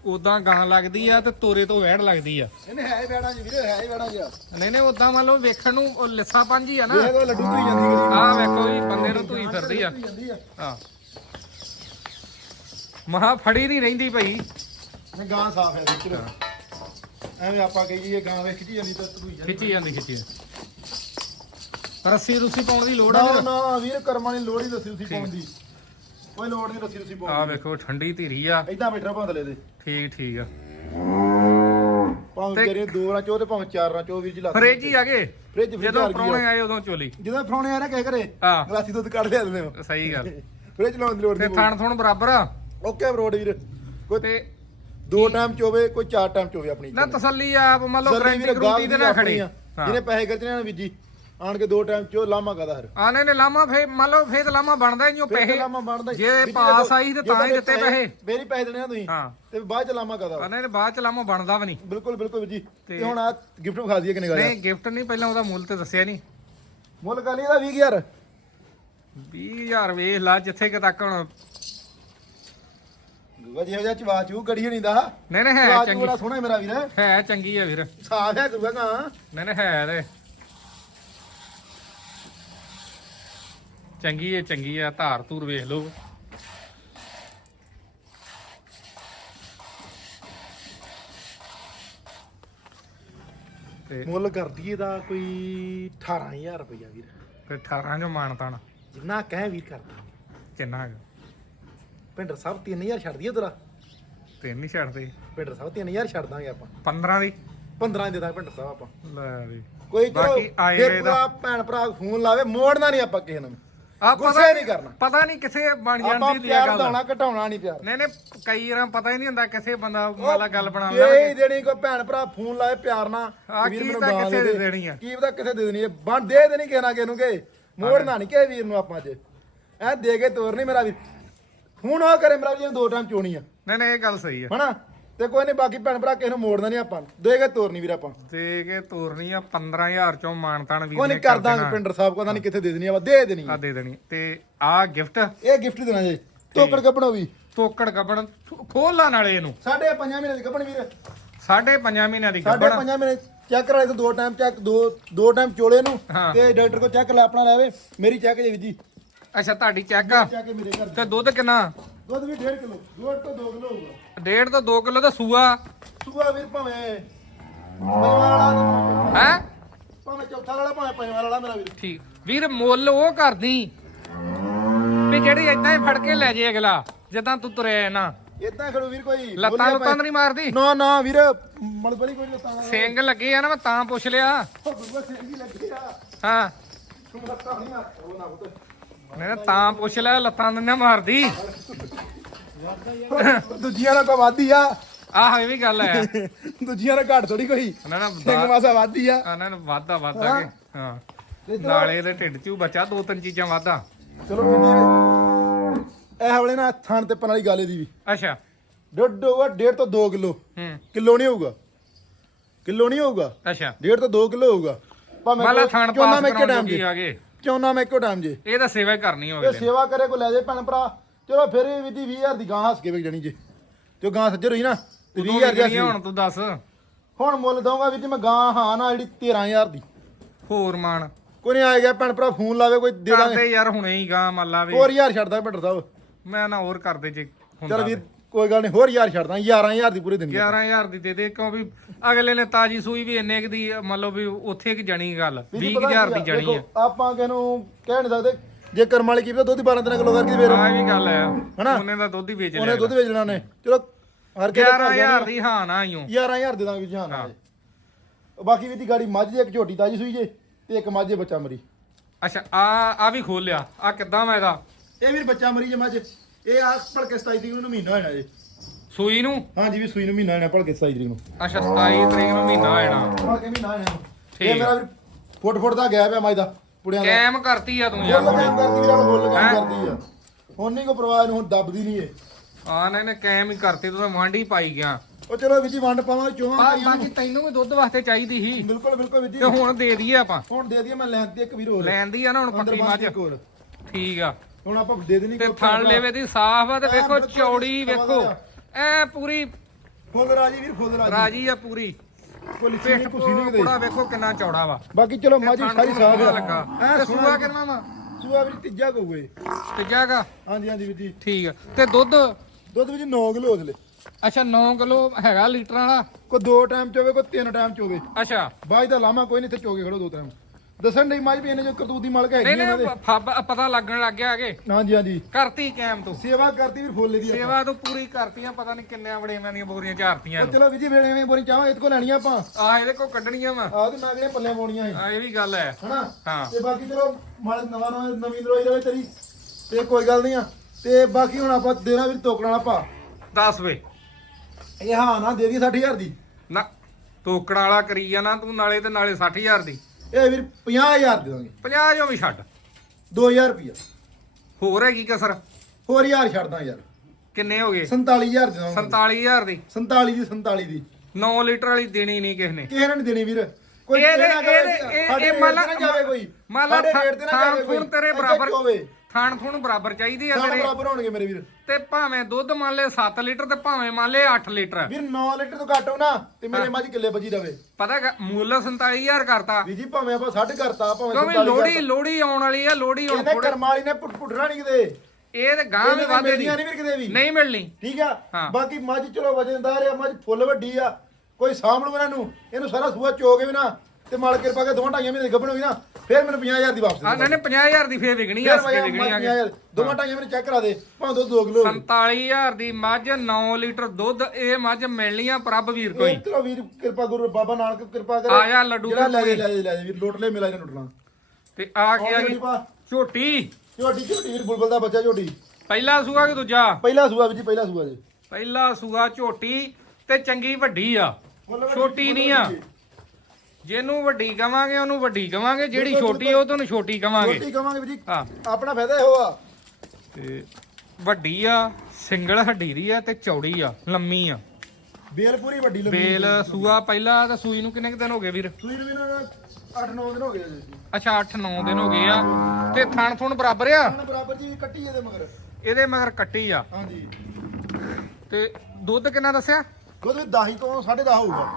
ਉਦਾਂ ਗਾਂ ਲੱਗਦੀ ਆ ਤੇ ਤੋਰੇ ਤੋਂ ਵਹਿੜ ਲੱਗਦੀ ਆ। ਇਹਨੇ ਹੈ ਬੈਣਾ ਜੀ ਵੀਰੇ ਹੈ ਬੈਣਾ ਜੀ ਨਹੀਂ ਨਹੀਂ ਉਦਾਂ ਮੰਨ ਲਓ ਵੇਖਣ ਨੂੰ ਉਹ ਲਿੱਸਾ ਪੰਜ ਆ ਨਾ। ਇਹ ਕੋ ਲੱਡੂ ਧਰੀ ਜਾਂਦੀ ਗਲੀ ਆ ਵੇਖੋ ਜੀ ਬੰਦੇ ਨੂੰ ਧੂਈ ਫਿਰਦੀ ਆ। ਹਾਂ। ਮਹਾ ਫੜੀ ਨਹੀਂ ਰਹਿੰਦੀ ਭਈ ਗਾਂ ਸਾਫ਼ ਹੈ ਚਲੋ ਐਵੇਂ ਆਪਾਂ ਕਹੀਏ ਗਾਂ ਵੇ ਖਿੱਚੀ ਜਾਂਦੀ ਤਾਂ ਜਾਂਦੀ ਖਿੱਚੀ ਜਾਂਦੀ ਖਿੱਚੀ ਜਾਂਦੀ। ਰੱਸੀ ਰੁੱਸੀ ਪਾਉਣ ਦੀ ਲੋੜ ਨਾ ਆ ਨਾ ਵੀਰ ਕਰਮਾਂ ਦੀ ਲੋੜ ਹੀ ਦੱਸੀ ਤੁਸੀਂ ਪਾਉਣ ਦੀ। ਕੋਈ ਲੋੜ ਨਹੀਂ ਦੱਸੀ ਤੁਸੀਂ ਆ ਪਾਉਣ ਵੇਖੋ ਠੰਡੀ ਧੀਰੀ ਆ। ਦੀ ਇਦਾਂ ਬੈਠਾ ਭਾਂਦਲੇ ਦੇ। ਠੀਕ ਠੀਕ ਆ। ਭਾਵੇਂ ਤੇ- ਤੇਰੇ ਦੋ ਨਾ ਚੋ ਤੇ ਭਾਵੇਂ ਚਾਰ ਨਾ ਚੋ ਵੀਰ ਜੀ ਲੱਤ ਫਰੇਜ ਹੀ ਆਗੇ ਫ੍ਰਿਜ ਫ੍ਰਿਜ ਜਦੋਂ ਆ ਗਈ ਪ੍ਰਾਹੁਣੇ ਆ। ਆਏ ਉਦੋਂ ਚੋਲੀ। ਜਦੋਂ ਫਰਾਉਣੇ ਆ ਨਾ ਕਹਿ ਕਰੇ ਹਾਂ। ਗਲਾਸੀ ਦੁੱਧ ਕੱਢ ਲਿਆ ਦਿੰਦੇ ਹੋ। ਸਹੀ ਗੱਲ। ਫ੍ਰਿਜ ਲਾਉਣ ਦੀ ਲੋੜ ਤੇ ਨਹੀਂ ਥਣ ਥਣ ਬਰਾਬਰ ਆ। ਓਕੇ ਬਰੋਡ ਵੀਰ। ਕੋਈ ਤੇ ਦੋ ਟਾਈਮ ਚੋਵੇ ਕੋਈ ਚਾਰ ਟਾਈਮ ਚੋਵੇ ਆਪਣੀ ਨਾ ਤਸੱਲੀ ਆਪ ਮੰਨ ਲਓ ਗਰੰਟੀ ਗਰੂੰਟੀ ਦੇ ਨਾ ਆਪਣੀ ਖੜੇ। ਜਿਹਨੇ ਪੈਸੇ ਖਰਚਣੇ ਨੇ ਵੀਰ ਜੀ ਆਣ ਕੇ ਦੋ ਟਾਈਮ ਚੋ ਲਾਮਾ ਕਾਦਾ ਹਰ ਆਨੇ ਨੇ ਲਾਮਾ ਫੇ ਮੰਨ ਲਓ ਫੇਰ ਲਾਮਾ ਬਣਦਾ ਹੀ ਉਹ ਪੈਸੇ। ਲਾਮਾ ਬਣਦਾ। ਜੇ ਪਾਸ ਆਈ ਤੇ ਤਾਂ ਹੀ ਦਿੱਤੇ ਪੈਸੇ ਹੀ ਪੈਸੇ ਦੇਣੇ ਆ ਤੁਸੀਂ। ਹਾਂ। ਤੇ ਬਾਅਦ ਚ ਲਾਮਾ ਕਾਦਾ ਆਨੇ ਨੇ ਬਾਅਦ ਚ ਲਾਮਾ ਬਣਦਾ ਵੀ ਨਹੀਂ। ਬਿਲਕੁਲ ਬਿਲਕੁਲ ਜੀ। ਤੇ- ਹੁਣ ਆ ਗਿਫਟ ਵਿਖਾ ਦਈਏ ਕਿੰਨੇ ਗਾ ਨਹੀਂ ਗਿਫਟ ਨਹੀਂ ਪਹਿਲਾਂ ਉਹਦਾ ਮੁੱਲ ਤੇ ਦੱਸਿਆ ਨਹੀਂ। ਮੁੱਲ ਕਾਲੀ ਦਾ 20000 20000 ਵੇਖ ਲਾ ਜਿੱਥੇ ਕਿ ਤੱਕ ਹੁਣ ਗੁਗਾ ਜਿਹੋ ਜਿਹਾ ਚਵਾ ਚੂ ਕੜੀ ਨਹੀਂ ਦਾ। ਨਹੀਂ ਨਹੀਂ ਹੈ ਚਵਾ ਚੂ ਚੰਗੀ। ਬੜਾ ਸੋਹਣਾ ਮੇਰਾ ਵੀਰ। ਹੈ ਚੰਗੀ ਆ ਵੀਰ। ਸਾਫ਼ ਹੈ ਗੁਗਾ ਕਾਂ ਨਹੀਂ ਨਹੀਂ ਹੈ ਤੇ। ਚੰਗੀ ਹੈ ਚੰਗੀ ਆ ਧਾਰ ਧੂਰ ਵੇਖ ਲਓ। ਤੇ ਮੁੱਲ ਕਰ ਦਈਏ ਦਾ ਕੋਈ 18000 ਰੁਪਇਆ ਵੀਰ। ਫਿਰ 18 ਜੋ ਮਾਨਤਾਨ ਜਿੰਨਾ ਕਹਿ ਵੀਰ ਕਰਦਾ। ਕਿੰਨਾ ਹੈਗਾ ਪਿੰਡਰ ਸਾਹਿਬ 3000 ਛੱਡ ਦਈਏ ਤੇਰਾ। ਤੇ ਨਹੀਂ ਛੱਡਦੇ। ਪਿੰਡਰ ਸਾਹਿਬ 3000 ਛੱਡ ਦਾਂਗੇ ਆਪਾਂ। 15 ਦੀ। 15 ਦੇ ਦਾਂਗੇ ਪਿੰਡਰ ਸਾਹਿਬ ਆਪਾਂ। ਲੈ ਵੀ। ਕੋਈ ਚਲੋ ਬਾਕੀ ਆਏ ਭਰਾ ਭੈਣ ਭਰਾ ਫੋਨ ਲਾਵੇ ਮੋੜਨਾ ਨਹੀਂ ਆਪਾਂ ਕਿਸੇ ਨੂੰ ਆ ਗੁੱਸੇ ਪਤਾ ਨਹੀਂ ਕਰਨਾ। ਪਤਾ ਨਹੀਂ ਕਿਸੇ ਬਣ ਆਪਾਂ ਜਾਂਦੀ ਦੀ ਪਿਆਰ ਗੱਲ। ਵਧਾਉਣਾ ਘਟਾਉਣਾ ਨਹੀਂ ਪਿਆਰ। ਨਹੀਂ ਨਹੀਂ ਕਈ ਵਾਰ ਪਤਾ ਹੀ ਨਹੀਂ ਹੁੰਦਾ ਕਿਸੇ ਬੰਦਾ ਮਾਲਾ ਗੱਲ ਬਣਾ ਇਹ ਲੈਂਦਾ ਦੇਣੀ ਕੋਈ ਭੈਣ ਭਰਾ ਫੋਨ ਲਾਏ ਪਿਆਰ ਨਾਲ ਆ ਵੀਰ ਕੀ ਮੈਨੂੰ ਤਾਂ ਗਾਂ ਕਿਸੇ ਦੇ ਦੇ ਦੇਣੀ ਆ। ਕੀ ਪਤਾ ਕਿਸੇ ਦੇ ਦੇਣੀ ਹੈ ਬਣ ਦੇ ਦੇਣੀ ਕਿਸੇ ਨਾ ਕਿਸੇ ਨੂੰ ਕਿ ਮੋੜਨਾ ਨਹੀਂ ਕਿਸੇ ਵੀਰ ਨੂੰ ਆਪਾਂ ਅੱਜ ਐ ਦੇ ਕੇ ਤੋਰ ਨਹੀਂ ਮੇਰਾ ਵੀਰ ਫੋਨ ਆ ਕਰੇ ਮੇਰਾ ਵੀਰ ਦੋ ਟਾਈਮ ਚੋਣੀ ਆ। ਨਹੀਂ ਨਹੀਂ ਇਹ ਗੱਲ ਸਹੀ ਆ। ਹਨਾ? ਤੇ ਕੋਈ ਨਹੀਂ ਬਾਕੀ ਭੈਣ ਭਰਾ ਕਿਸੇ ਨੂੰ ਮੋੜਨਾ ਨਹੀਂ ਆਪਾਂ ਦੇ ਕੇ ਤੋਰਨੀ ਵੀਰ ਆਪਾਂ। ਦੇ ਕੇ ਤੋਰਨੀ ਆ 15000 ਚੋਂ ਮਾਨਤਾਨ ਵੀ ਕੋਈ ਨਹੀਂ ਕਰ ਦਾਂਗੇ ਪਿੰਡਰ ਸਾਹਿਬ ਕੋਲ ਨਹੀਂ ਕਿੱਥੇ ਦੇ ਦੇਣੀ ਆਪਾਂ ਦੇ ਦੇਣੀ ਆ। ਆ। ਦੇ ਦੇਣੀ ਤੇ ਆ ਗਿਫਟ ਇਹ ਗਿਫਟ ਦੇਣਾ ਜੀ। ਟੋਕੜ ਕੱਪੜੋ ਵੀ। ਤੋਕੜ ਗੱਬਣ ਖੋਲਾਂ ਨਾਲੇ ਇਹਨੂੰ। ਸਾਢੇ ਪੰਜਾਂ ਮਹੀਨੇ ਦੀ ਕੱਪੜ ਵੀਰ। ਸਾਢੇ ਪੰਜਾਂ ਮਹੀਨਿਆਂ ਦੀ ਸਾਢੇ ਗੱਬਣ ਪੰਜਾਂ ਮਹੀਨੇ ਚੈੱਕ ਕਰਾ ਦੇ ਦੋ ਟਾਈਮ ਚੈੱਕ ਦੋ ਦੋ ਟਾਈਮ ਚੋਲੇ ਨੂੰ ਹਾਂ। ਤੇ ਡਾਕਟਰ ਕੋ ਚੈੱਕ ਲੈ ਆਪਣਾ ਲੈਵੇ ਮੇਰੀ ਚੈੱਕ ਜੇ ਵੀ ਜੀ। ਅੱਛਾ ਤੁਹਾਡੀ ਚੈੱਕ ਆ। ਚੈੱਕ ਮੇਰੇ ਘਰ ਤੇ ਦੁੱਧ ਕਿੰਨਾ? ਦੁੱਧ ਵੀ 1.5 ਕਿਲੋ। ਦੁੱਧ ਤੋਂ 2 ਕਿਲੋ ਹੋਊਗਾ। ਡੇਢ ਤੋਂ 2 ਕਿਲੋ ਦਾ ਸੂਆ। ਸੂਆ ਵੀਰ ਭਾਵੇਂ ਪੰਜਵਾਂ ਵਾਲਾ ਹੈ? ਭਾਵੇਂ ਚੌਥਾ ਵਾਲਾ ਭਾਵੇਂ ਪੰਜਵਾਂ ਵਾਲਾ ਮੇਰਾ ਵੀਰ। ਠੀਕ। ਵੀਰ ਮੁੱਲ ਉਹ ਕਰਦੀ ਵੀ ਜਿਹੜੀ ਇਦਾਂ ਹੀ ਫੜ ਕੇ ਲੈ ਜੇ ਅਗਲਾ ਜਿੱਦਾਂ ਤੂੰ ਤੁਰਿਆ ਨਾ। ਇਦਾਂ ਖੜੋ ਵੀਰ ਕੋਈ। ਲੱਤਾਂ ਲੁੱਤਾਂ ਤਾਂ ਨਹੀਂ ਮਾਰਦੀ? ਨਾ ਨਾ ਵੀਰ ਮਲਬਲੀ ਕੋਈ ਲੱਤਾਂ ਨਾ ਸਿੰਗ ਲੱਗੇ ਆ ਨਾ ਮੈਂ ਤਾਂ ਪੁੱਛ ਲਿਆ। ਉਹ ਗੁਰੂਆ ਸਿੰਘ ਹੀ ਲੱਗੇ ਆ। ਹਾਂ। ਤੂੰ ਲੱਤਾਂ ਨਹੀਂ ਮਾਰ ਉਹ ਨਾ ਪੁੱਤ ਮੈਂ ਤਾਂ ਪੁੱਛ ਲਿਆ ਲੱਤਾਂ ਤਾਂ ਨਾ ਮਾਰਦੀ। ਦੂਜੀਆਂ ਨਾਲ ਕੋ ਵਾਦੀ ਆ। ਆਹ ਇਹ ਵੀ ਗੱਲ ਹੈ। ਦੂਜੀਆਂ ਨਾਲ ਘੱਟ ਥੋੜੀ ਕੋਈ। ਨਾ ਨਾ ਸਿੰਘ ਮਾਸਾ ਵਾਦੀ ਆ। ਇਹਨਾਂ ਨੂੰ ਵਾਧਾ ਵਾਧਾ ਕੇ ਹਾਂ। ਨਾਲੇ ਦੇ ਢਿੱਡ 'ਚ ਬੱਚਾ ਦੋ ਤਿੰਨ ਚੀਜ਼ਾਂ ਵਾਧਾ ਚਲੋ ਇਹ ਵੇਲੇ ਨਾ ਥਣ ਤੇ ਪਨ ਵਾਲੀ ਗੱਲ ਇਹਦੀ ਵੀ। ਅੱਛਾ। ਡੁੱਡ ਹੋਊਗਾ 1.5 ਤੋਂ 2 ਕਿਲੋ। ਹੂੰ। ਕਿਲੋ ਨਹੀਂ ਹੋਊਗਾ। ਕਿਲੋ ਨਹੀਂ ਹੋਊਗਾ। ਅੱਛਾ। 1.5 ਤੋਂ 2 ਕਿਲੋ ਹੋਊਗਾ। ਭਾਵੇਂ ਥਣ ਪਾਸ ਕਰਾਉਣ ਆ ਗਏ। ਚੋਨਾ ਮੈਂ ਇੱਕੋ ਟਾਈਮ ਜੇ? ਇਹ ਤਾਂ ਸੇਵਾ ਹੀ ਕਰਨੀ ਇਹ ਹੋਵੇ ਸੇਵਾ ਕਰੇ ਕੋ ਲੈ ਜੇ ਭੈਣ ਭਰਾ। ਚਲੋ ਫਿਰ ਵੀ ਵਿਧੀ 20000 ਦੀ ਗਾਂ ਹੱਸ ਕੇ ਵੇਚ ਜਾਣੀ ਜੇ। ਜੋ ਗਾਂ ਸੱਜਰ ਹੋਈ ਨਾ ਤੇ 20000 ਦੀ ਹੱਸ ਹੁਣ ਤੂੰ ਦੱਸ। ਹੁਣ ਮੁੱਲ ਦਊਂਗਾ ਵੀ ਜੀ ਮੈਂ ਗਾਂ ਹਾਂ ਨਾ ਜਿਹੜੀ 13000 ਦੀ। ਹੋਰ ਮਾਨ ਕੋਈ ਨਹੀਂ ਆਏਗਾ ਭੈਣ ਭਰਾ ਫੋਨ ਲਾਵੇ ਕੋਈ ਦੇ ਦਾਂਗੇ। ਕਰਦੇ ਯਾਰ ਹੁਣੇ ਹੀ ਗਾਂ ਮੰਨ ਲਾ ਵੇ। ਹੋਰ ਹਜ਼ਾਰ ਛੱਡਦਾ ਭੱਟਰ ਸਾਹਿਬ। ਮੈਂ ਨਾ ਹੋਰ ਕਰਦੇ ਜੇ ਹੁੰਦਾ ਚਲ ਵੀਰ। ਕੋਈ ਗੱਲ ਨਹੀਂ ਹੋਰ ਹਜ਼ਾਰ ਛੱਡਦਾ 11000 ਦੀ ਪੂਰੇ ਦਿਨ 11000 ਦੀ ਦੇ ਦੇ ਕਿਉਂ ਵੀ ਅਗਲੇ ਨੇ ਤਾਜੀ ਸੂਈ ਵੀ ਇੰਨੇ ਕੁ ਦੀ ਮੰਨ ਲਓ ਵੀ ਉੱਥੇ ਕਿ ਜਾਣੀ ਗੱਲ 20000 ਦੀ ਜਾਣੀ ਆ। ਆਪਾਂ ਕਿਸ ਨੂੰ ਕਹਿ ਨਹੀਂ ਸਕਦੇ ਜੇ ਕਰਮ ਵਾਲੀ ਕੀ ਪਤਾ ਦੁੱਧ 12 13 ਕਿਲੋ ਕਰਕੇ ਫੇਰ। ਆ ਵੀ ਗੱਲ ਆ ਹਨਾ? ਉਹਨੇ ਦਾ ਦੁੱਧ ਹੀ ਵੇਚ ਉਹਨੇ ਦੁੱਧ ਵੇਚਣਾ ਨੇ ਚਲੋ ਹਰ ਕਿਸੇ 11000 ਦੀ ਹਾਂ ਨਾ ਆਈਓ 11000 ਦੇ ਦਾਂਗੇ ਜਹਾਨ ਨਾਲ ਬਾਕੀ ਵੀ ਦੀ ਗਾੜੀ ਮੱਝ ਦੀ ਇੱਕ ਝੋਟੀ ਤਾਜੀ ਸੂਈ ਜੇ ਤੇ ਇੱਕ ਮੱਝ ਦੇ ਬੱਚਾ ਮਰੀ। ਅੱਛਾ ਆ ਆ ਵੀ ਖੋਲ ਲਿਆ। ਆ ਕਿੱਦਾਂ ਮੈਂ ਇਹਦਾ? ਇਹ ਵੀਰ ਬੱਚਾ ਮਰੀ ਜੇ ਮੱਝ। ਇਹ ਆ ਭਲਕੇ 27 ਤਰੀਕ ਨੂੰ ਮਹੀਨਾ ਹੋਣਾ ਜੇ। ਸੂਈ ਨੂੰ? ਹਾਂਜੀ ਵੀ ਸੂਈ ਨੂੰ ਮਹੀਨਾ ਹੋਣਾ ਭਲਕੇ 27 ਤਰੀਕ ਨੂੰ। ਅੱਛਾ 27 ਤਰੀਕ ਨੂੰ ਮਹੀਨਾ ਆਣਾ ਭਲਕੇ ਮਹੀਨਾ ਹੋਣਾ ਠੀਕ ਇਹ ਮੇਰਾ ਫੁੱਟ ਫੁੱਟ ਦਾ ਗੈਪ ਹੈ ਮੱਝ ਦਾ ਪੁੜਿਆਂ ਦਾ। ਕੈਮ ਕਰਤੀ ਆ ਤੂੰ ਯਾਰ। ਫੁੱਲ ਕੰਮ ਕਰਦੀ ਵੀਰਾਂ ਫੁੱਲ ਕੰਮ? ਕਰਦੀ ਆ। ਹੁਣ ਨਹੀਂ ਕੋ ਪਰਵਾਹ ਨੂੰ ਹੁਣ ਦੱਬਦੀ ਨਹੀਂ ਇਹ। ਆ ਨੇ ਨੇ ਕੈਮ ਹੀ ਕਰਤੀ ਤੂੰ ਤਾਂ ਵਾਂਢੀ ਪਾਈ ਗਿਆ। ਉਹ ਚਲੋ ਵੀ ਜੀ ਵੰਡ ਪਾਵਾਂਗੇ ਚੋਹਾਂ ਬਾਕੀ ਤੈਨੂੰ ਵੀ ਦੁੱਧ ਵਾਸਤੇ ਚਾਹੀਦੀ ਸੀ। ਬਿਲਕੁਲ ਬਿਲਕੁਲ ਵੀ ਜੀ ਤੇ ਹੁਣ ਦੇ ਦਈਏ ਆਪਾਂ। ਹੁਣ ਦੇ ਦਈਏ ਮੈਂ ਲੈਣ ਤੇ ਇੱਕ ਵੀਰ ਹੋਰ। ਲੈਣ ਦੀ ਆ ਨਾ ਹੁਣ ਪੱਕੀ ਮੱਝ ਠੀਕ ਆ। ਹੁਣ ਆਪਾਂ ਦੇ ਦੇਣੀ ਤੇ ਥਣ ਲੈਵੇ ਦੀ ਸਾਫ਼ ਆ ਤੇ ਵੇਖੋ ਚੌੜੀ ਵੇਖੋ। ਐ ਪੂਰੀ ਫੁੱਲ ਰਾਜੀ ਵੀਰ ਫੁੱਲ ਰਾਜੀ। ਰਾਜੀ ਆ ਪੂਰੀ। ਕੋਈ ਲਿਖੀ ਨਹੀਂ ਕੁਸੀ ਨਹੀਂ ਕਿਤੇ। ਵੇਖੋ ਕਿੰਨਾ ਚੌੜਾ ਵਾ। ਬਾਕੀ ਚਲੋ ਮਾਜੀ ਸਾਰੀ ਸਾਫ਼ ਆ। ਐ ਸੂਆ ਕਿੰਨਾ ਵਾ? ਸੂਆ ਵੀਰ ਤੀਜਾ ਕਹੂਏ ਹਾਂਜੀ ਹਾਂਜੀ ਵੀਰ ਜੀ। ਠੀਕ ਆ। ਤੇ ਦੁੱਧ? ਦੁੱਧ ਵਿੱਚ 9 ਕਿਲੋ ਉਹਦੇ ਅੱਛਾ 9 ਕਿਲੋ ਹੈਗਾ ਲੀਟਰਾਂ ਵਾਲਾ? ਕੋਈ ਦੋ ਟਾਈਮ ਚੋਵੇ ਕੋਈ ਤਿੰਨ ਟਾਈਮ ਚੋਵੇ ਅੱਛਾ। ਬਾਜ ਦਾ ਲਾਮਾ ਕੋਈ ਨਹੀਂ ਇੱਥੇ ਚੋਗੇ ਖੜੋ ਦੋ ਟਾਈਮ। ਦੱਸਣ ਨਹੀਂ ਮਾਜ ਵੀ ਇਹਨੇ ਜੋ ਕਰਤੂਤ ਦੀ ਮਾਲਕ ਹੈਗੀ ਨਹੀਂ ਇਹਨਾਂ ਦੇ ਨਹੀਂ ਫੱਬ- ਪਤਾ ਲੱਗਣ ਲੱਗ ਗਿਆ ਅਗੇ। ਹਾਂਜੀ ਹਾਂਜੀ। ਕਰਤੀ ਕੈਮ ਤੂੰ। ਸੇਵਾ ਕਰਤੀ ਵੀਰ ਫੁੱਲ ਦੀ। ਸੇਵਾ ਤੂੰ ਪੂਰੀ ਕਰਤੀਆਂ ਪਤਾ ਨਹੀਂ ਕਿੰਨਿਆਂ ਵੜੇਵੇਂ ਦੀਆਂ ਬੋਰੀਆਂ ਝਾਰਤੀਆਂ ਉਹ ਚਲੋ ਵੀ ਜੀ ਵੇਲੇ ਵੇਂ ਬੋਰੀ ਚਾਹਾਂ ਇਹਦੇ ਕੋ ਲੈਣੀਆਂ ਆਪਾਂ। ਆ ਇਹਦੇ ਕੋ ਕੱਢਣੀਆਂ ਵਾ। ਆਹ ਤੇ ਮੈਂ ਕਿਹੜੇ ਪੱਲੇ ਪਾਉਣੀਆਂ ਸੀ ਆ ਇਹ ਵੀ ਗੱਲ ਹੈ। ਹਨਾ? ਹਾਂ। ਤੇ ਬਾਕੀ ਚਲੋ ਮਾਲ ਨਵਾਂ ਨਵਾਂ ਨਵੀਂ ਦਵਾਈ ਰਵੇ ਤੇਰੀ। ਤੇ ਕੋਈ ਗੱਲ ਨਹੀਂ ਆ। ਤੇ ਬਾਕੀ ਹੁਣ ਆਪਾਂ ਦੇਣਾ ਵੀਰ ਤੋਕਣਾ ਵਾਲਾ ਭਾ ਦੱਸ ਵੇ। ਇਹ ਹਾਂ ਨਾ ਦੇ ਦੀ 60000 ਦੀ। ਨਾ ਤੋਕੜ ਵਾਲਾ ਕਰੀ ਜਾਣਾ ਤੂੰ ਨਾਲੇ ਤੇ ਨਾਲੇ 60000 ਦੀ। ਇਹ ਵੀਰ 50000 ਦੇ ਦਾਂਗੇ। 50 ਜੋ ਵੀ ਛੱਡ। 2000 ਰੁਪਿਆ ਹੋਰ ਹੈਗੀ ਕਸਰ? ਹੋਰ ਹਜ਼ਾਰ ਛੱਡਦਾ ਯਾਰ। ਕਿੰਨੇ ਹੋ ਗਏ? 47000 ਦੇ ਦਾਂਗੇ। 47000 ਦੀ? 47 ਦੀ 47 ਦੀ। 9 ਲੀਟਰ ਵਾਲੀ ਦੇਣੀ ਨਹੀਂ ਕਿਸ ਨੇ। ਕਿਸੇ ਨੇ ਨਹੀਂ ਦੇਣੀ ਵੀਰ। ਕੋਈ ਇਹ ਇਹ- ਇਹ ਮੰਨ ਲਾ- ਜਾਵੇ ਕੋਈ। ਮੰਨ ਲਾ ਰੇਟ ਤੇ ਨਾ ਜਾਵੇ ਕੋਈ। ਤੇਰੇ ਬਰਾਬਰ ਹੋਵੇ ਥਾਣ ਥੂਣ ਬਰਾਬਰ ਚਾਹੀਦੀ ਆ ਥਾਣ ਤੇਰੇ ਬਰਾਬਰ ਹੋਣਗੇ ਮੇਰੇ ਵੀਰ। ਤੇ ਭਾਵੇਂ ਦੁੱਧ ਮੰਨ ਲੈ 7 ਲੀਟਰ ਤੇ ਭਾਵੇਂ ਮੰਨ ਲੈ 8 ਲੀਟਰ। ਵੀਰ 9 ਲੀਟਰ ਤੋਂ ਘੱਟ ਹੋ ਨਾ ਤੇ ਮੇਰੇ ਮੱਝ ਕਿੱਲੇ ਵੱਜੀ ਰਵੇ ਪਤਾ ਗਾ, ਮੁੱਲ 47000 ਕਰਤਾ। ਵੀ ਜੀ ਭਾਵੇਂ ਆਪਾਂ 60 ਕਰਤਾ ਭਾਵੇਂ ਕਿਉਂਕਿ 47 ਲੋੜੀ। ਲੋੜੀ ਆਉਣ ਵਾਲੀ ਆ ਲੋੜੀ ਹੁਣ ਇਹਨੇ ਥੋੜੇ ਕਰਮ ਵਾਲੀ ਨੇ ਪੁੱਟ ਪੁੱਟਣਾ ਨਹੀਂ ਕਿਤੇ। ਇਹ ਤੇ ਗਾਂ ਵੀ ਇਹਨੇ ਵਾਧੇ ਦੀ। ਮਿਲਦੀਆਂ ਨਹੀਂ ਵੀਰ ਕਿਤੇ ਵੀ। ਨਹੀਂ ਮਿਲਣੀ। ਠੀਕ ਹਾਂ। ਆ ਬਾਕੀ ਮੱਝ ਚਲੋ ਵਜਨਦਾਰ ਆ ਮੱਝ ਫੁੱਲ ਵੱਡੀ ਆ। ਕੋਈ ਸਾਂਭਣੂ ਇਹਨਾਂ ਨੂੰ। ਇਹਨੂੰ ਸਾਰਾ ਸੂਆ ਚੋਗੇ ਵੀ ਨਾ ਤੇ ਮਾਲ ਕਿਰਪਾ ਕੇ ਦੋਵਾਂ ਢਾਈਆਂ ਮਹੀਨੇ ਗੱਭਣ ਹੋਈ ਨਾ ਫਿਰ ਮੈਨੂੰ 50000 ਦੀ ਵਾਪਸ ਦੇ ਨਹੀਂ 50000 ਦੀ ਫੇਰ ਵਿਕਣੀ ਆ ਫਿਰ ਵਿਕਣੀ ਆ। ਕੇ 50000 ਦੋਵਾਂ ਢਾਈਆਂ ਮਹੀਨੇ ਚੈੱਕ ਕਰਾ ਦੇ ਭਾਵੇਂ ਦੁੱਧ 2 ਕਿਲੋ 47000 ਦੀ ਮੱਝ 9 ਲੀਟਰ ਦੁੱਧ ਇਹ ਮੱਝ ਮਿਲਣੀ ਆ ਪ੍ਰਭ ਵੀਰ ਕੋਈ। ਚਲੋ ਵੀਰ ਕਿਰਪਾ ਗੁਰੂ ਬਾਬਾ ਨਾਨਕ ਕਿਰਪਾ ਕਰੇ। ਜਾ ਲੱਡੂ ਜਿਹੜਾ ਲੈ ਜੇ ਲੈ ਜੇ ਲੈ ਜੇ ਵੀਰ ਲੋਟ ਲੈ ਮਿਲਾ ਇਹਨਾਂ ਲੁੱਟਣਾ। ਤੇ ਆ ਕੀ ਆ ਗਈ ਝੋਟੀ। ਝੋਟੀ ਝੋਟੀ ਵੀਰ ਬੁਲਬੁਲ ਦਾ ਬੱਚਾ ਝੋਟੀ। ਪਹਿਲਾ ਸੂਆ ਕਿ ਦੂਜਾ? ਪਹਿਲਾ ਸੂਆ ਵੀ ਜੀ ਪਹਿਲਾ ਸੂਆ ਜੀ। ਪਹਿਲਾ ਸੂਆ ਝੋਟੀ ਤੇ ਚੰਗੀ ਵੱਡੀ ਆ। ਛੋਟੀ ਨਹੀਂ ਆ। ਜਿਹਨੂੰ ਵੱਡੀ ਕਵਾਂਗੇ ਉਹਨੂੰ ਵੱਡੀ ਕਵਾਂਗੇ ਜਿਹੜੀ ਛੋਟੀ ਉਹ ਤੁਹਾਨੂੰ ਛੋਟੀ ਕਵਾਂਗੇ। ਛੋਟੀ ਕਵਾਂਗੇ ਵੀਰ ਜੀ। ਹਾਂ। ਆਪਣਾ ਫਾਇਦਾ ਇਹੋ ਆ। ਤੇ ਵੱਡੀ ਆ ਸਿੰਗਲ ਹੱਡੀ ਦੀ ਆ ਤੇ ਚੌੜੀ ਆ ਲੰਮੀ ਆ। ਬੇਲ ਪੂਰੀ ਵੱਡੀ ਲੰਮੀ ਬੇਲ ਸੂਆ ਪਹਿਲਾ ਤੇ ਸੂਈ ਨੂੰ ਕਿੰਨੇ ਕੁ ਦਿਨ ਹੋ ਗਏ ਵੀਰ? ਸੂਈ ਨੂੰ ਵੀ ਨਾ 8-9 ਦਿਨ ਹੋ ਗਏ ਜੀ। ਅੱਛਾ 8-9 ਦਿਨ ਹੋ ਗਏ ਆ। ਤੇ ਥਣ ਥੁਣ ਬਰਾਬਰ ਆ? ਹੁਣ ਬਰਾਬਰ ਜੀ ਕੱਟੀ ਇਹਦੇ ਮਗਰ। ਇਹਦੇ ਮਗਰ ਕੱਟੀ ਆ। ਹਾਂਜੀ। ਤੇ ਦੁੱਧ ਕਿੰਨਾ ਦੱਸਿਆ? ਦੁੱਧ ਵੀ 10 ਤੋਂ 10.5 ਹੋਊਗਾ।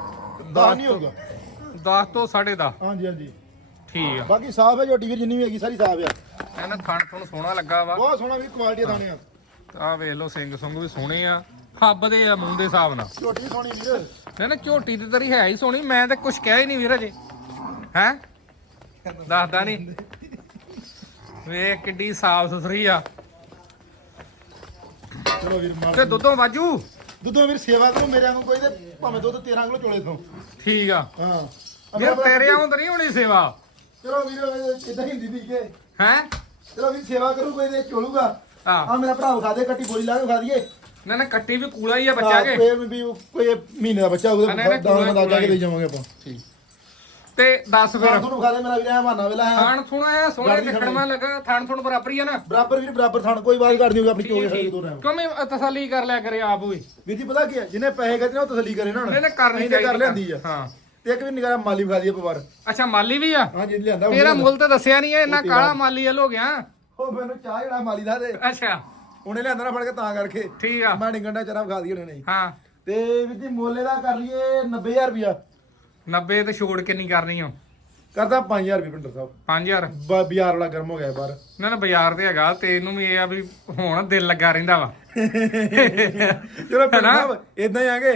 10 ਨਹੀਂ ਹੋਊਗਾ। 10 ਤੋਂ 10.5 ਹਾਂਜੀ ਹਾਂਜੀ। ਠੀਕ ਆ। ਬਾਕੀ ਸਾਫ਼ ਹੈ ਝੋਟੀ ਵੀਰ ਜਿੰਨੀ ਵੀ ਹੈਗੀ ਸਾਰੀ ਸਾਫ਼ ਆ। ਇਹਨਾਂ ਥਣ ਥੁਣ ਸੋਹਣਾ ਲੱਗਾ ਵਾ। ਬਹੁਤ ਸੋਹਣਾ ਵੀ ਕੁਆਲਿਟੀ ਦਾਣੇ ਆ। ਆ ਵੇਖ ਲਓ ਸਿੰਘ ਸੁੰਗ ਵੀ ਸੋਹਣੇ ਆ। ਹੱਬਦੇ ਆ ਮੂੰਹ ਦੇ ਹਿਸਾਬ ਨਾਲ। ਝੋਟੀ ਵੀ ਸੋਹਣੀ ਵੀਰ। ਨਾ ਨਾ ਝੋਟੀ ਤੇ ਤੇਰੀ ਹੈ ਹੀ ਸੋਹਣੀ ਮੈਂ ਤੇ ਕੁਝ ਕਹਿ ਹੀ ਨਹੀਂ ਵੀਰ ਅਜੇ। ਹੈ? ਦੱਸਦਾ ਨਹੀਂ। ਵੇਖ ਕਿੱਡੀ ਸਾਫ਼ ਸੁਥਰੀ ਆ। ਚਲੋ ਵੀਰ ਮਾਰ ਤੇ ਦੁੱਧੋਂ ਵਾਜੂ? ਦੁੱਧੋਂ ਵੀਰ ਸੇਵਾ ਕਰੋ ਮੇਰੇ ਵਾਂਗੂ ਕੋਈ ਤੇ ਭਾਵੇਂ ਦੁੱਧ 13 ਕਿਲੋ ਚੋਲੇ ਤੋਂ। ਠੀਕ ਆ। ਹਾਂ। ਵੀਰ ਤੇਰੇ ਆਉਂ ਤਾਂ ਨਹੀਂ ਹੋਣੀ ਸੇਵਾ। ਚਲੋ ਵੀਰ ਕਿਦਾਂ ਹਿੰਦੀ ਦੀ ਕੇ। ਹੈ? ਚਲੋ ਵੀਰ ਸੇਵਾ ਕਰੂ ਕੋਈ ਤੇ ਚੋਲੂਗਾ। ਆ ਆ ਮੇਰਾ ਭਰਾ ਵਿਖਾ ਦੇ ਕੱਟੀ ਗੋਲੀ ਲਾ ਕੇ ਵਿਖਾ ਦਈਏ। ਨਾ ਨਾ ਕੱਟੀ ਵੀ ਕੂਲਾ ਹੀ ਆ ਬੱਚਾ ਕੇ। ਕੋਈ ਵੀ ਕੋਈ ਮਹੀਨੇ ਦਾ ਬੱਚਾ ਉਹਦਾ ਦਾਣਾ ਦਾ ਜਾ ਕੇ ਦੇ ਜਾਵਾਂਗੇ ਆਪਾਂ। ਠੀਕ। ਤੇ ਦੱਸ ਫਿਰ। ਤੁਹਾਨੂੰ ਖਾ ਦੇ ਮੇਰਾ ਵੀਰ ਐ ਬਹਾਨਾ ਵੇਲਾ ਹੈ। ਥਾਣ ਥੁਣਾ ਸੋਹਣੇ ਗਾੜੀ ਟੱਕੜਵਾ ਲੱਗਾ ਥਾਣ ਥੁਣ ਬਰਾਬਰੀ ਆ ਨਾ। ਬਰਾਬਰ ਵੀਰ ਬਰਾਬਰ ਥਾਣ ਕੋਈ ਵਾਰ ਕਰਦੀ ਹੋਊਗੀ ਆਪਣੀ ਚੋਗੇ ਸਾਡੇ ਦੋ ਟਾਈਮ ਕਿਉਂ ਤਸੱਲੀ ਕਰ ਲਿਆ ਕਰੇ ਆਪ ਵੀ। ਵੀਰ ਜੀ ਪਤਾ ਕੀ ਹੈ ਜਿਹਨੇ ਪੈਸੇ ਕਰਦੇ ਨੇ ਉਹ ਤਸੱਲੀ ਕਰੇ ਨਾ ਇਹਨੇ ਕਰਨੀ ਤੇ ਕਰ ਚਾਹੀਦੀ ਲੈਂਦੀ ਆ। ਹਾਂ। ਤੇ ਇੱਕ ਵੀ ਨਿਗਾਰਾ ਮਾਲੀ ਵਿਖਾ ਦਈਏ ਪਵਾਰ ਅੱਛਾ ਮਾਲੀ ਵੀ ਆ? ਹਾਂ ਜੀ ਲਿਆਂਦਾ ਉਹ ਤੇਰਾ। ਮੁੱਲ ਤਾਂ ਦੱਸਿਆ ਨਹੀਂ ਐ ਇੰਨਾ ਕਾਲਾ ਮਾਲੀ ਹਲ ਹੋ ਗਿਆ। ਉਹ ਮੈਨੂੰ ਚਾਹ ਜਿਹੜਾ ਮਾਲੀ ਦਾ ਤੇ ਅੱਛਾ। ਉਹਨੇ ਲਿਆਂਦਾ ਨਾ ਫੜ ਕੇ ਤਾਂ ਕਰਕੇ। ਠੀਕ ਆ। ਮੈਂ ਡਿੰਗੰਡਾ ਚਰਾ ਵਿਖਾ ਦਈਏ ਉਹਨੇ ਹਾਂ। ਤੇ ਵੀਰ ਜੀ ਮੋਲੇ ਦਾ ਕਰ ਲਈਏ 90000 ਰੁਪਿਆ 90 ਤੇ ਛੋੜ ਕਿੰਨੀ ਕਰਨੀ ਹੋ ਕਰਦਾ 5000 ਰੁਪਏ ਪਿੰਡਰ ਸਾਹਿਬ। 5000 ਬ- ਬਾਜ਼ਾਰ ਵਾਲਾ ਗਰਮ ਹੋ ਗਿਆ ਬਾਹਰ। ਨਾ ਨਾ ਬਾਜ਼ਾਰ ਤੇ ਹੈਗਾ। ਤੇ ਇਹਨੂੰ ਵੀ ਇਹ ਆ ਵੀ ਹੁਣ ਦਿਲ ਲੱਗਾ ਰਹਿੰਦਾ ਵਾ। ਚਲੋ ਪਿੰਡਰ ਸਾਹਿਬ ਇਦਾਂ ਹੀ ਆਗੇ।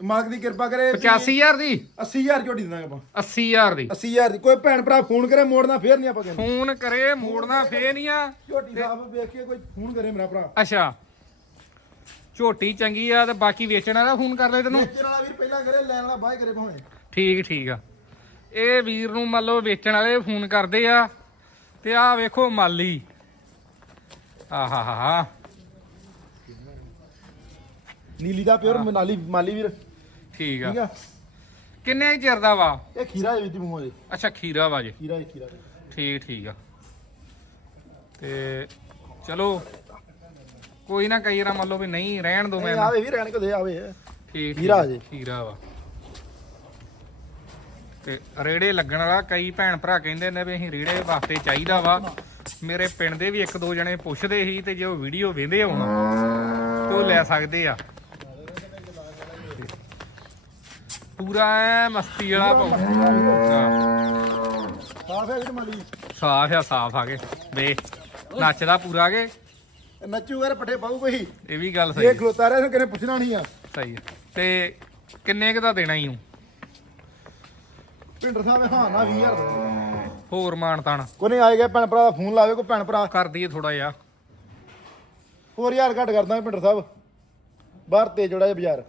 ਮਾਲਕ ਦੀ ਕਿਰਪਾ ਕਰੇ 85000 ਦੀ? 80000 ਝੋਟੀ ਦਿੰਦਾਂਗੇ ਆਪਾਂ। 80000 ਦੀ। 80000 ਦੀ। ਕੋਈ ਭੈਣ ਭਰਾ ਫੋਨ ਕਰੇ ਮੋੜਨਾ ਫੇਰ ਨਹੀਂ ਆਪਾਂ ਕਹਿੰਦੇ। ਫੋਨ ਕਰੇ ਮੋੜਨਾ ਫੇਰ ਨਹੀਂ ਆ। ਝੋਟੀ ਸਾਹਿਬ ਵੇਖ ਕੇ ਕੋਈ ਫੋਨ ਕਰੇ ਮੇਰਾ ਭਰਾ। ਅੱਛਾ। ਝੋਟੀ ਚੰਗੀ ਆ ਤੇ ਬਾਕੀ ਵੇਚਣ ਵਾਲਾ ਫੋਨ ਕਰ ਲੈ ਤੈਨੂੰ। ਵੇਚਣ ਵਾਲਾ ਵੀਰ ਪਹਿਲਾਂ ਕਰੇ ਲੈਣ ਵਾਲਾ ਬਾਅਦ ਕਰੇ ਭਾਵੇਂ। ਠੀਕ ਠੀਕ ਆ। ਇਹ ਵੀਰ ਨੂੰ ਮੰਨ ਲਓ ਵੇਚਣ ਵਾਲੇ ਫੋਨ ਕਰਦੇ ਆ। ਤੇ ਆਹ ਵੇਖੋ ਮਾਲੀ। ਆਹਾ ਹਾ ਹਾ ਨੀਲੀ ਦਾ ਪਿਓਰ ਮਨਾਲੀ ਮਾਲੀ ਵੀਰ। ਠੀਕ ਆ। ਠੀਕ ਆ। ਕਿੰਨੇ ਕੁ ਚਿਰ ਦਾ ਵਾ? ਇਹ ਖੀਰਾ ਹੈ ਵਿੱਚ ਮੂੰਹ ਦੇ ਅੱਛਾ ਖੀਰਾ ਵਾ ਜੀ। ਖੀਰਾ ਹੈ ਖੀਰਾ ਹੈ। ਠੀਕ ਠੀਕ ਆ। ਤੇ ਚਲੋ ਕੋਈ ਨਾ ਕਈ ਵਾਰ ਮੰਨ ਲਓ ਵੀ ਨਹੀਂ ਰਹਿਣ ਦੋ ਮੈਂ ਆਵੇ ਵੀਰ ਰਹਿਣ ਕਦੇ ਆਵੇ। ਠੀਕ ਖੀਰਾ ਠੀਕ, ਜੀ। ਖੀਰਾ ਵਾ। ਤੇ ਰੇੜੇ ਲੱਗਣ ਵਾਲਾ ਕਈ ਭੈਣ ਭਰਾ ਕਹਿੰਦੇ ਨੇ ਵੀ ਅਸੀਂ ਰੇੜੇ ਵਾਸਤੇ ਚਾਹੀਦਾ ਵਾ। ਮੇਰੇ ਪਿੰਡ ਦੇ ਵੀ ਇੱਕ ਦੋ ਜਣੇ ਪੁੱਛਦੇ ਸੀ ਤੇ ਜੇ ਉਹ ਵੀਡੀਓ ਵੇਂਦੇ ਹੋਣ ਤੇ ਉਹ ਲੈ ਸਕਦੇ ਆ। ਪੂਰਾ ਐ ਮਸਤੀ ਵਾਲਾ ਪਾਉ ਸਾਫ਼ ਹੈ ਵੀਰ ਮਾਲੀ ਸਾਫ਼ ਆ ਸਾਫ਼ ਆ ਕੇ। ਵੇ ਨੱਚਦਾ ਪੂਰਾ ਕੇ। ਨੱਚੂ ਕਰ ਪੱਠੇ ਪਾਉ ਕੋਈ। ਇਹ ਵੀ ਗੱਲ ਸਹੀ ਇਹ ਖਲੋਤਾ ਰਿਹਾ ਕਿਨੇ ਪੁੱਛਣਾ ਨਹੀਂ ਆ। ਸਹੀ। ਤੇ ਕਿੰਨੇ ਕੁ ਦਾ ਦੇਣਾ ਹੀ ਹੂੰ ਪਿੰਡਰ ਸਾਹਿਬ ਹਾਂ ਨਾ 20000 ਦਾ ਹੋਰ ਮਾਨ ਤਾਣ। ਕੋਈ ਨਹੀਂ ਆਏਗਾ ਭੈਣ ਭਰਾ ਦਾ ਫੋਨ ਲਾਵੇ ਕੋਈ ਭੈਣ ਭਰਾ। ਕਰ ਦਈਏ ਥੋੜਾ ਜਿਹਾ। ਹੋਰ ਯਾਰ ਘੱਟ ਕਰਦਾ ਪਿੰਡਰ ਸਾਹਿਬ। ਬਾਹਰ ਤੇ ਜੋੜਾ ਜਿਹਾ ਬਾਜ਼ਾਰ।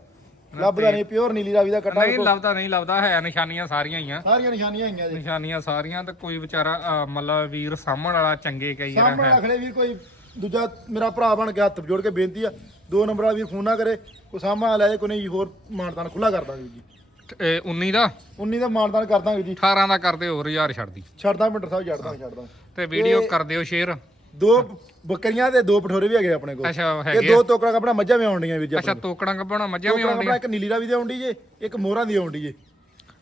ਲੱਭਦਾ ਨਹੀਂ। ਪਿਓਰ ਨੀਲੀ ਰਾਵੀ ਦਾ ਕੱਟਾ ਨਹੀਂ ਲੱਭਦਾ ਨਹੀਂ ਲੱਭਦਾ ਹੈ ਨਿਸ਼ਾਨੀਆਂ ਸਾਰੀਆਂ ਹੀ ਆ। ਸਾਰੀਆਂ ਨਿਸ਼ਾਨੀਆਂ ਹੈਗੀਆਂ ਜੀ। ਨਿਸ਼ਾਨੀਆਂ ਸਾਰੀਆਂ ਤੇ ਕੋਈ ਵਿਚਾਰਾ ਮਤਲਬ ਵੀਰ ਸਾਹਮਣ ਵਾਲਾ ਚੰਗੇ ਕਈ ਵਾਰ ਸਾਹਮਣੇ ਰੱਖ ਲੈ ਵੀਰ ਕੋਈ ਦੂਜਾ ਮੇਰਾ ਭਰਾ ਬਣ ਕੇ ਹੱਥ ਜੋੜ ਕੇ ਬੇਨਤੀ ਆ ਦੋ ਨੰਬਰ ਵਾਲਾ ਵੀਰ ਫੋਨ ਨਾ ਕਰੇ ਕੋਈ ਸਾਹਮਣੇ ਲੈ ਜਾਏ ਕੋਈ ਨਹੀਂ ਹੋਰ ਮਾਨਦਾਨ ਖੁੱਲਾ ਕਰ ਦਾਂਗੇ ਜੀ। ਇਹ 19 ਦਾ? 19 ਦਾ ਮਾਨਦਾਨ ਕਰ ਦਾਂਗੇ ਜੀ। 18 ਦਾ ਕਰਦੇ ਹੋਰ ਹਜ਼ਾਰ ਛੱਡਦੀ ਛੱਡ ਦਾਂ ਪਿੰਡਰ ਸਾਹਿਬ ਛੱਡ ਦਾਂਗੇ ਛੱਡ ਦਾਂਗੇ। ਤੇ ਵੀਡੀਓ ਕਰ ਦਿਓ ਸ਼ੇਅਰ। ਦੋ ਬੱਕਰੀਆਂ ਤੇ ਦੋ ਪਠੋਰੇ ਵੀ ਹੈਗੇ ਆਪਣੇ ਕੋਲ। ਅੱਛਾ ਇਹ ਦੋ ਟੋਕਰਾ ਆਪਣਾ ਮੱਝਾਂ ਵੀ ਆਉਂਦੀਆਂ ਵੀਰ ਜੀ ਅੱਛਾ ਆਪਣੇ ਤੋਕੜਾਂ ਕੱਢਣਾ ਮੱਝਾਂ ਵੀ ਆਉਂਦੀਆਂ ਆਪਣਾ ਇੱਕ ਨੀਲੀ ਰਾਵੀ ਦੀ ਆਉਂਦੀ ਜੇ ਇੱਕ ਮੋਹਰਾਂ ਦੀ ਆਉਂਦੀ ਜੇ।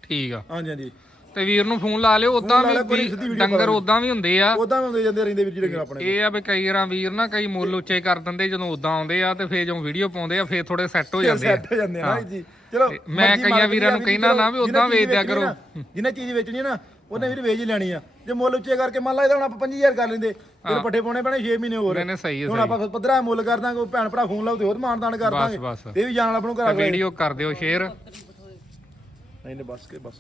ਠੀਕ ਆ। ਹਾਂਜੀ ਹਾਂਜੀ। ਤੇ ਵੀਰ ਨੂੰ ਫੋਨ ਲਾ ਲਿਓ ਉਦਾਂ ਲਾ ਲਿਓ, ਕੋਈ ਵੀ video ਡੰਗਰ ਉਦਾਂ ਵੀ ਹੁੰਦੇ ਆ। ਉਦਾਂ ਵੀ ਹੁੰਦੇ ਜਾਂਦੇ ਰਹਿੰਦੇ ਵੀਰ ਜੀ ਡੰਗਰ ਆਪਣੇ। ਇਹ ਆ ਵੀ ਕਈ ਵਾਰਾਂ ਵੀਰ ਨਾ ਕਈ ਮੁੱਲ ਉੱਚੇ ਕਰ ਦਿੰਦੇ ਜਦੋਂ ਉਦਾਂ ਆਉਂਦੇ ਆ ਤੇ ਫੇਰ ਜਦੋਂ ਵੀਡੀਓ ਪਾਉਂਦੇ ਆ ਫੇਰ ਥੋੜੇ ਸੈੱਟ ਹੋ ਜਾਂਦੇ ਆ। ਸੈੱਟ ਹੋ ਜਾਂਦੇ ਆ ਨਾ ਜੀ। ਚਲੋ ਮੈਂ ਮਰਜ਼ੀ ਕਈਆਂ ਮਾਲਕ ਦੀ ਵੀਰਾਂ ਆ ਨੂੰ ਵੀ ਕਹਿਣਾ ਨਾ ਵੀ ਉਦਾਂ ਚੀਜ਼ ਵੇਚ ਦਿਆ ਵੇਚਣੀ ਕਰੋ। ਨਾ, ਜਿਹਨੇ ਚੀਜ਼ ਵੇਚਣੀ ਹੈ ਨਾ ਉਹਨੇ ਵੀਰ ਵੇਚ ਹੀ ਲੈਣੀ ਆ। ਜੇ ਮੁੱਲ ਉੱਚੇ ਕਰਕੇ ਮੰਨ ਲਾ ਇਹਦਾ ਹੁਣ ਆਪਾਂ 5000 ਕਰ ਲੈਂਦੇ ਫਿਰ ਪੱਠੇ ਪਾਉਣੇ ਪੈਣੇ 6 ਮਹੀਨੇ ਹੋਰ। ਨਹੀਂ, ਨਹੀਂ, ਸਹੀ ਹੈ, ਹੁਣ ਆਪਾਂ ਫਿਰ ਪੱਧਰਾ ਮੁੱਲ ਕਰ ਦਾਂਗੇ ਉਹ ਭੈਣ ਭਰਾ ਫੋਨ ਲਾਉ ਤੇ ਹੋਰ ਮਾਨਦਾਨ ਕਰ ਬਸ, ਦਾਂਗੇ। ਬਸ। ਤੇ ਵੀ ਜਾਣ ਵਾਲਾ ਆਪਾਂ ਨੂੰ ਤੇ ਕਰਾ ਵੀਡੀਓ ਕਰ ਦਿਓ ਸ਼ੇਅਰ ਨਹੀਂ ਨਹੀਂ ਬਸ ਕੇ ਬਸ।